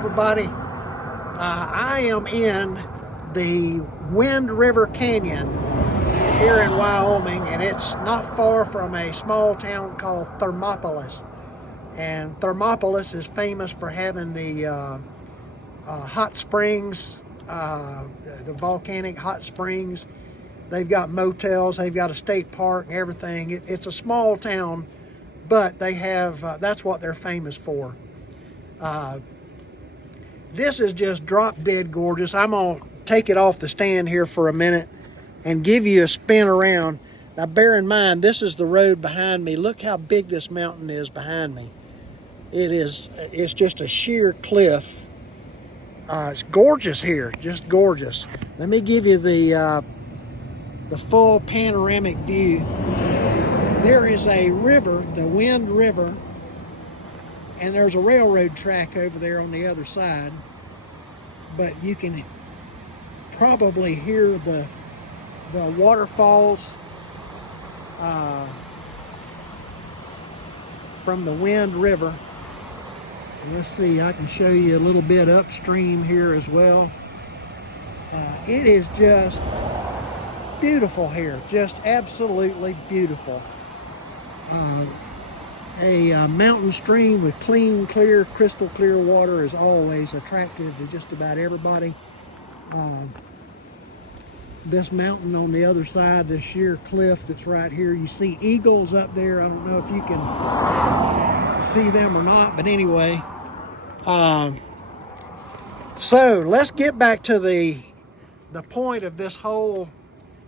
everybody. I am in the Wind River Canyon here in Wyoming, and it's not far from a small town called Thermopolis. And Thermopolis is famous for having the hot springs, the volcanic hot springs. They've got motels, they've got a state park and everything. It's a small town, but they have, that's what they're famous for. This is just drop dead gorgeous. I'm gonna take it off the stand here for a minute and give you a spin around. Now bear in mind, this is the road behind me. Look how big this mountain is behind me. It's just a sheer cliff. It's gorgeous here, just gorgeous. Let me give you the full panoramic view. There is a river, the Wind River, and there's a railroad track over there on the other side, but you can probably hear the waterfalls from the Wind River. Let's see, I can show you a little bit upstream here as well. It is just beautiful here, just absolutely beautiful. A mountain stream with clean, clear, crystal clear water is always attractive to just about everybody. This mountain on the other side, this sheer cliff that's right here, you see eagles up there. I don't know if you can see them or not, but anyway. So let's get back to the point of this whole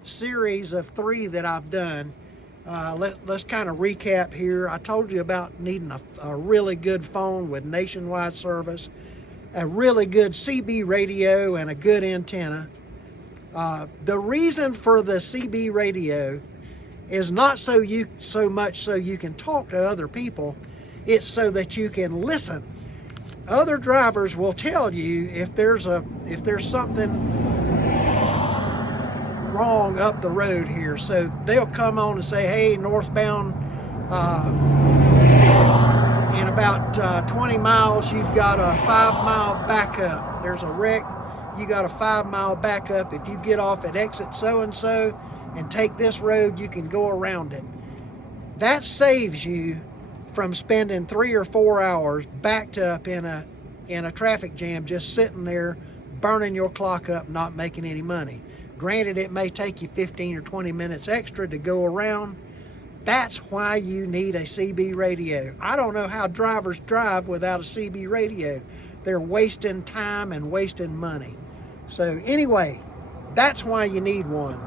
series of 3 that I've done. Let's kind of recap here. I told you about needing a really good phone with nationwide service, a really good CB radio, and a good antenna. The reason for the CB radio is not so much so you can talk to other people. It's so that you can listen. Other drivers will tell you if there's something wrong up the road here, so they'll come on and say, hey, northbound in about 20 miles you've got a 5-mile backup. There's a wreck, you got a 5-mile backup. If you get off at exit so-and-so and take this road, you can go around it. That saves you from spending 3 or 4 hours backed up in a traffic jam, just sitting there burning your clock up, not making any money. Granted, it may take you 15 or 20 minutes extra to go around. That's why you need a CB radio. I don't know how drivers drive without a CB radio. They're wasting time and wasting money. So anyway, that's why you need one.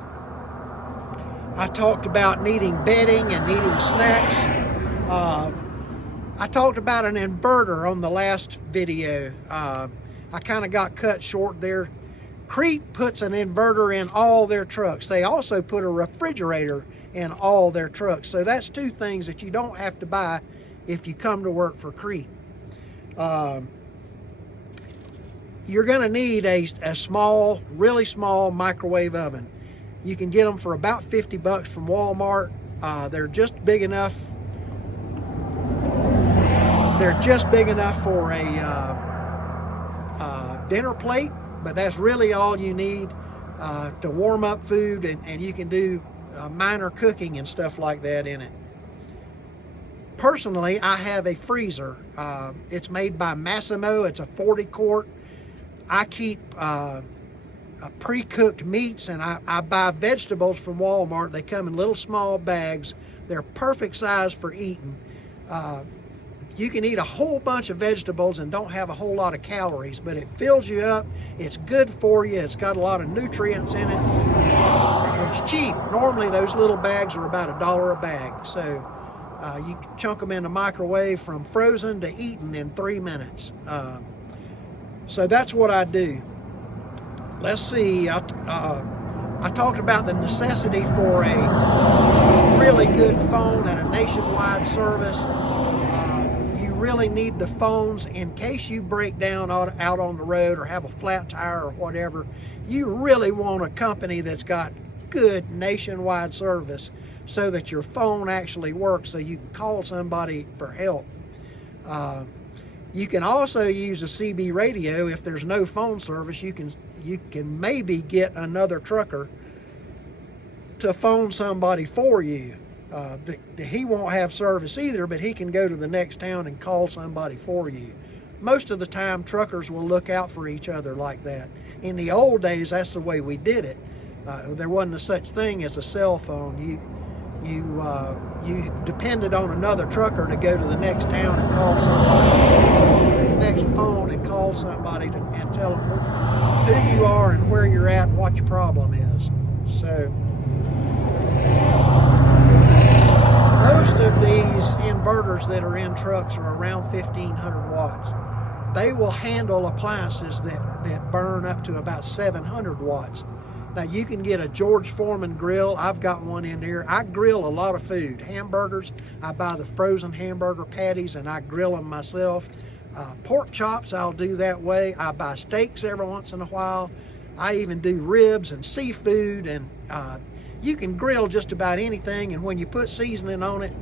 I talked about needing bedding and needing snacks. I talked about an inverter on the last video. I kind of got cut short there. Crete puts an inverter in all their trucks. They also put a refrigerator in all their trucks. So that's 2 things that you don't have to buy if you come to work for Crete. You're gonna need a small, really small microwave oven. You can get them for about 50 bucks from Walmart. They're just big enough. They're just big enough for a dinner plate, but that's really all you need to warm up food, and you can do minor cooking and stuff like that in it. Personally, I have a freezer. It's made by Massimo. It's a 40 quart. I keep pre-cooked meats, and I buy vegetables from Walmart. They come in little small bags. They're perfect size for eating. You can eat a whole bunch of vegetables and don't have a whole lot of calories, but it fills you up. It's good for you. It's got a lot of nutrients in it. And it's cheap. Normally those little bags are about $1 a bag. So you can chunk them in the microwave from frozen to eaten in 3 minutes. So that's what I do. Let's see. I talked about the necessity for a really good phone and a nationwide service. Really need the phones in case you break down out on the road or have a flat tire or whatever. You really want a company that's got good nationwide service so that your phone actually works, so you can call somebody for help. You can also use a CB radio. If there's no phone service, you can maybe get another trucker to phone somebody for you. He won't have service either, but he can go to the next town and call somebody for you. Most of the time, truckers will look out for each other like that. In the old days, that's the way we did it. There wasn't a such thing as a cell phone. You depended on another trucker to go to the next town and call somebody, the next phone and call somebody and tell them who you are and where you're at and what your problem is. So most of these inverters that are in trucks are around 1500 watts. They will handle appliances that burn up to about 700 watts. Now you can get a George Foreman grill. I've got one in here. I grill a lot of food. Hamburgers, I buy the frozen hamburger patties and I grill them myself. Pork chops, I'll do that way. I buy steaks every once in a while. I even do ribs and seafood, and you can grill just about anything, and when you put seasoning on it,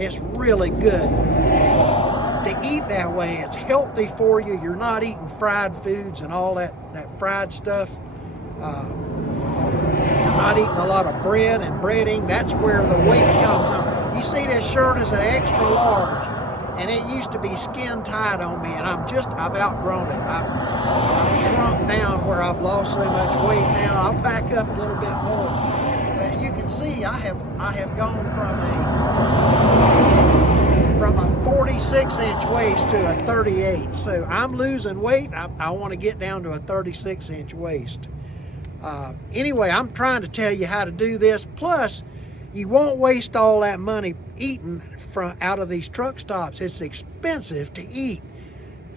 it's really good. To eat that way, it's healthy for you. You're not eating fried foods and all that fried stuff. You're not eating a lot of bread and breading. That's where the weight comes on. You see, this shirt is an extra large, and it used to be skin tight on me, and I've outgrown it. I've shrunk down where I've lost so much weight now. I'll back up a little bit more. But you can see I have gone from a 46-inch waist to a 38. So I'm losing weight. I want to get down to a 36-inch waist. Anyway, I'm trying to tell you how to do this. Plus, you won't waste all that money eating out of these truck stops. It's expensive to eat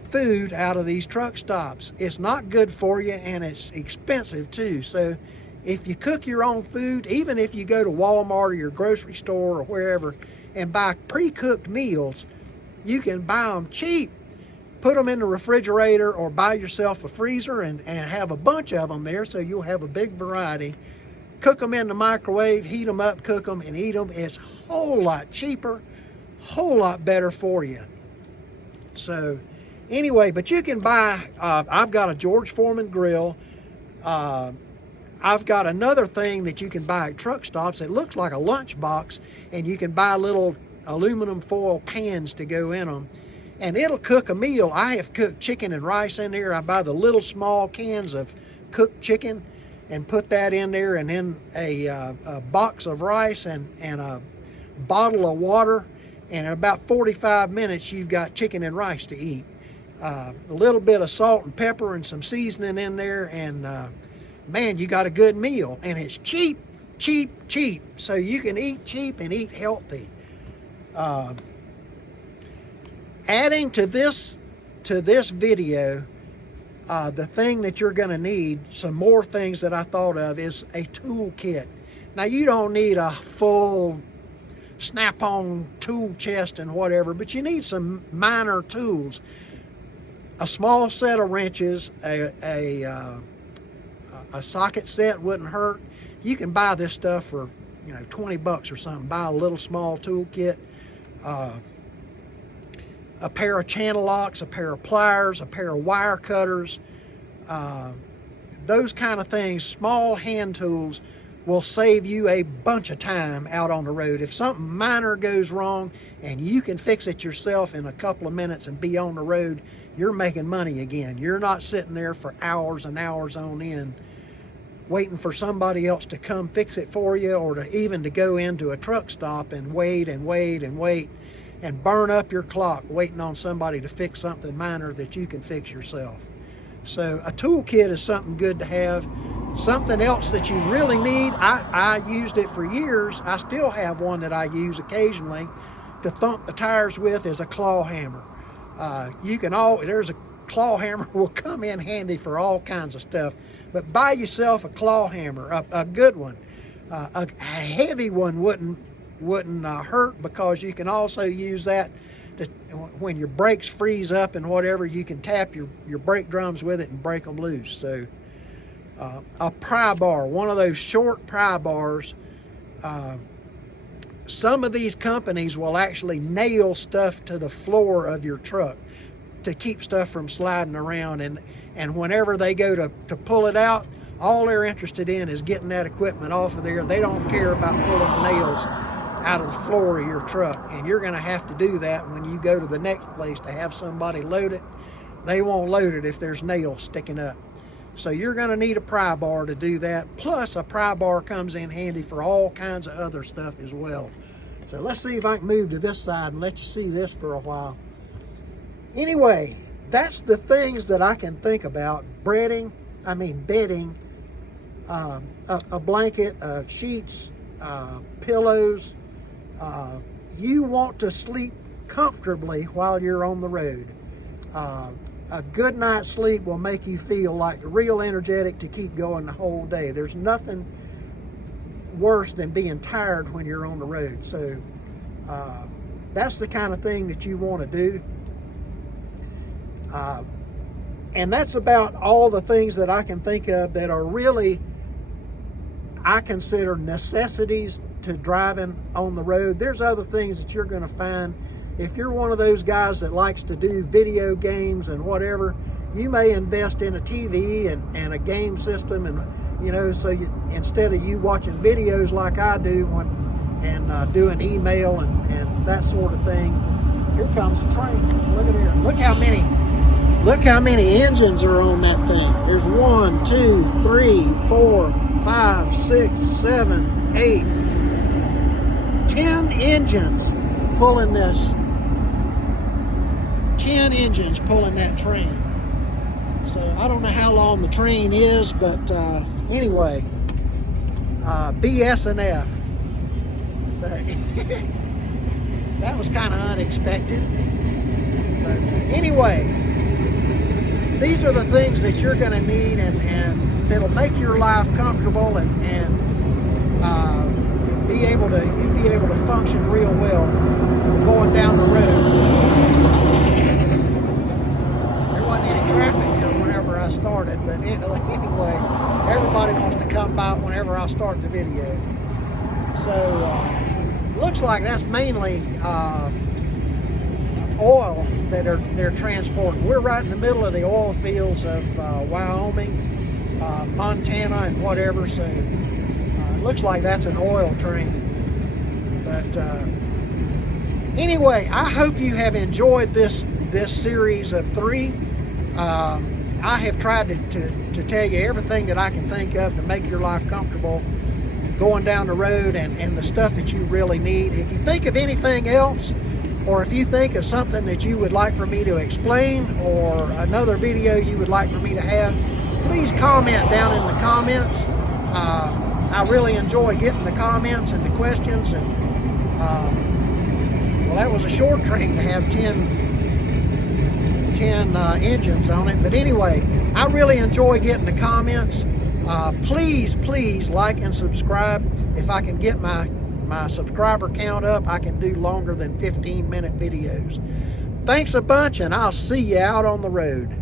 food out of these truck stops. It's not good for you, and it's expensive too. So if you cook your own food, even if you go to Walmart or your grocery store or wherever and buy pre-cooked meals, you can buy them cheap. Put them in the refrigerator or buy yourself a freezer and have a bunch of them there, so you'll have a big variety. Cook them in the microwave, heat them up, cook them, and eat them. It's a whole lot cheaper, whole lot better for you. So anyway, but you can buy, I've got a George Foreman grill. I've got another thing that you can buy at truck stops. It looks like a lunchbox, and you can buy little aluminum foil pans to go in them, and it'll cook a meal. I have cooked chicken and rice in there. I buy the little small cans of cooked chicken and put that in there, and then a box of rice and a bottle of water, and in about 45 minutes you've got chicken and rice to eat. A little bit of salt and pepper and some seasoning in there, and man, you got a good meal. And it's cheap, cheap, cheap. So you can eat cheap and eat healthy. Adding to this video, the thing that you're going to need, some more things that I thought of, is a tool kit. Now, you don't need a full snap-on tool chest and whatever, but you need some minor tools. A small set of wrenches, a socket set wouldn't hurt. You can buy this stuff for, 20 bucks or something. Buy a little small tool kit. A pair of channel locks, a pair of pliers, a pair of wire cutters, those kind of things. Small hand tools will save you a bunch of time out on the road. If something minor goes wrong and you can fix it yourself in a couple of minutes and be on the road, you're making money again. You're not sitting there for hours and hours on end waiting for somebody else to come fix it for you, or to go into a truck stop and wait and wait and wait and burn up your clock waiting on somebody to fix something minor that you can fix yourself. So a tool kit is something good to have. Something else that you really need, I used it for years. I still have one that I use occasionally to thump the tires with, is a claw hammer. There's a claw hammer will come in handy for all kinds of stuff, but buy yourself a claw hammer, a good one. A heavy one wouldn't hurt, because you can also use that when your brakes freeze up and whatever, you can tap your brake drums with it and break them loose. So a pry bar, one of those short pry bars. Some of these companies will actually nail stuff to the floor of your truck. to keep stuff from sliding around. And whenever they go to pull it out, all they're interested in is getting that equipment off of there. They don't care about pulling the nails out of the floor of your truck. And you're going to have to do that when you go to the next place to have somebody load it. They won't load it if there's nails sticking up. So you're going to need a pry bar to do that. Plus a pry bar comes in handy for all kinds of other stuff as well. So let's see if I can move to this side and let you see this for a while. Anyway, that's the things that I can think about. Bedding, a blanket, sheets, pillows. You want to sleep comfortably while you're on the road. A good night's sleep will make you feel like real energetic to keep going the whole day. There's nothing worse than being tired when you're on the road. So that's the kind of thing that you want to do. And that's about all the things that I can think of that are really, I consider necessities to driving on the road. There's other things that you're going to find. If you're one of those guys that likes to do video games and whatever, you may invest in a TV and a game system, and so instead of you watching videos like I do and doing email and that sort of thing. Here comes the train. Look at here. Look how many engines are on that thing. There's 1, 2, 3, 4, 5, 6, 7, 8, 10 engines pulling this. 10 engines pulling that train. So I don't know how long the train is, but anyway, BS&F. That was kind of unexpected. But anyway, these are the things that you're going to need, and that'll make your life comfortable and you'd be able to function real well going down the road. There wasn't any traffic here whenever I started, but anyway, everybody wants to come by whenever I start the video. So looks like that's mainly oil that they're transporting. We're right in the middle of the oil fields of Wyoming, Montana, and whatever. So it looks like that's an oil train. But anyway, I hope you have enjoyed this series of 3. I have tried to tell you everything that I can think of to make your life comfortable going down the road, and the stuff that you really need. If you think of anything else, or if you think of something that you would like for me to explain, or another video you would like for me to have, please comment down in the comments. I really enjoy getting the comments and the questions. And well, that was a short train to have 10 engines on it. But anyway, I really enjoy getting the comments. Please like and subscribe. If I can get my subscriber count up, I can do longer than 15-minute videos. Thanks a bunch, and I'll see you out on the road.